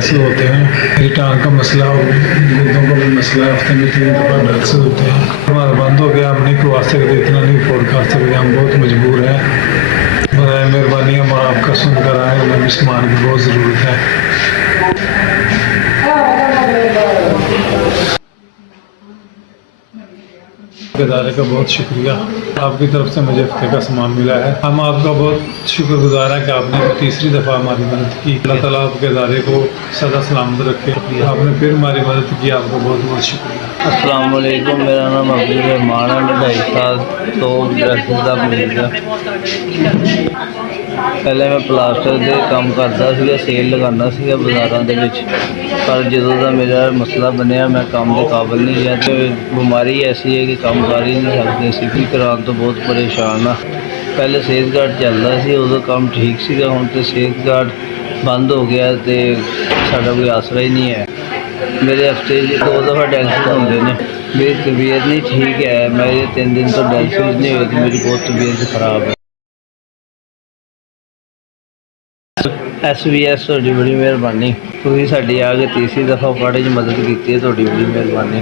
Dialysis होते हैं। मेरी टांग का मसला हो, गुर्दों का भी मसला है, हफ्ते में 3 दफ़ा डायलिसिस होते हैं। हमारा बंद हो गया, हम नहीं करवा सकते, इतना नहीं अफोर्ड कर सकते, हम बहुत मजबूर हैं। बराए मेहरबानी हम आपका सुनकर आए, हमें भी सामान की बहुत ज़रूरत है। इदारे का बहुत शुक्रिया, आपकी तरफ से मुझे हफ्ते का सामान मिला है। हम आपका बहुत शुक्रगुजार हैं कि आपने तीसरी दफ़ा हमारी मदद की। अल्लाह ताला आपके इदारे को सदा सलामत रखे। आपने फिर हमारी मदद की, आपका बहुत बहुत शुक्रिया। अस्सलाम वालेकुम, मेरा नाम अब्दुल रहमान है। मैं 2.5 साल तो डायलिसिस का मरीज हाँ। पहले मैं प्लास्टर के काम करता ਸੀਗਾ, ਸੇਲ ਲਗਾਉਂਦਾ ਸੀਗਾ ਬਾਜ਼ਾਰਾਂ ਦੇ ਵਿੱਚ। ਪਰ ਜਦੋਂ ਦਾ ਮੇਰਾ ਮਸਲਾ ਬਣਿਆ ਮੈਂ ਕੰਮ ਦੇ ਕਾਬਿਲ ਨਹੀਂ ਰਿਹਾ ਤੇ ਬਿਮਾਰੀ ਐਸੀ ਹੈ ਕਿ ਕੰਮ ਕਰ ਹੀ ਨਹੀਂ ਸਕਦੇ ਸੀ। ਵੀ ਕਰਾਉਣ ਤੋਂ ਬਹੁਤ ਪਰੇਸ਼ਾਨ ਆ। ਪਹਿਲੇ ਸਿਹਤ ਕਾਰਡ ਚੱਲਦਾ ਸੀ, ਉਦੋਂ ਕੰਮ ਠੀਕ ਸੀਗਾ। ਹੁਣ ਤੇ ਸਿਹਤ ਕਾਰਡ ਬੰਦ ਹੋ ਗਿਆ ਤੇ ਸਾਡਾ ਕੋਈ ਆਸਰਾ ਹੀ ਨਹੀਂ ਹੈ। मेरे हफ्ते 2 दफ़ा डायलिसिस होंगे ने। मेरी तबीयत नहीं ठीक है, मेरे 3 दिन तो डायलिसिस नहीं हुई तो मेरी बहुत तबीयत ख़राब है। SVS ਤੁਹਾਡੀ ਬੜੀ ਮਿਹਰਬਾਨੀ, ਤੁਸੀਂ ਸਾਡੀ ਆ ਕੇ ਤੀਸਰੀ ਦफ़ਾ ਪਾੜੇ 'ਚ ਮਦਦ ਕੀਤੀ ਹੈ, ਤੁਹਾਡੀ ਬੜੀ ਮਿਹਰਬਾਨੀ।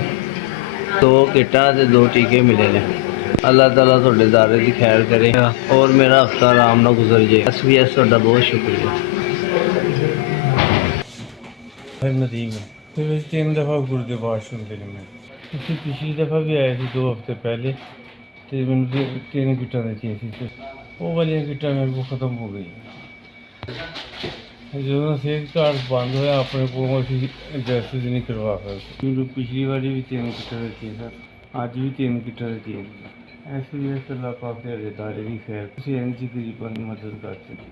2 ਕਿੱਟਾਂ ਤੇ 2 ਟੀਕੇ ਮਿਲੇ ਨੇ। ਅੱਲਾਹ ਤਾਲਾ ਤੁਹਾਡੇ ਦਾਰੇ ਦੀ ਖੈਰ ਕਰੇ ਔਰ ਮੇਰਾ ਹਫ਼ਤਾ ਆਰਾਮ ਨਾਲ ਗੁਜ਼ਰ ਜਾਏ। SVS ਤੁਹਾਡਾ ਬਹੁਤ ਸ਼ੁਕਰੀਆ। नदीम है तो 3 दफ़ा गुर्दे वाशरूम के लिए मैं पिछली दफ़ा भी आए थे 2 हफ्ते पहले तो मैंने 3 किट्टा दी थी। वो वाली किट्टा मेरे को ख़त्म हो गई। जो सेहत कार्ड बंद होया अपने को डायलिसिस नहीं करवा सकते। मैंने पिछली बारी भी 3 किट्टा दी सर, अज भी 3 किट्टा दी। ऐसे भी अल्लाह पाक दे दारे की खैर, तुसीं इंज गरीबां दी मदद कर सके।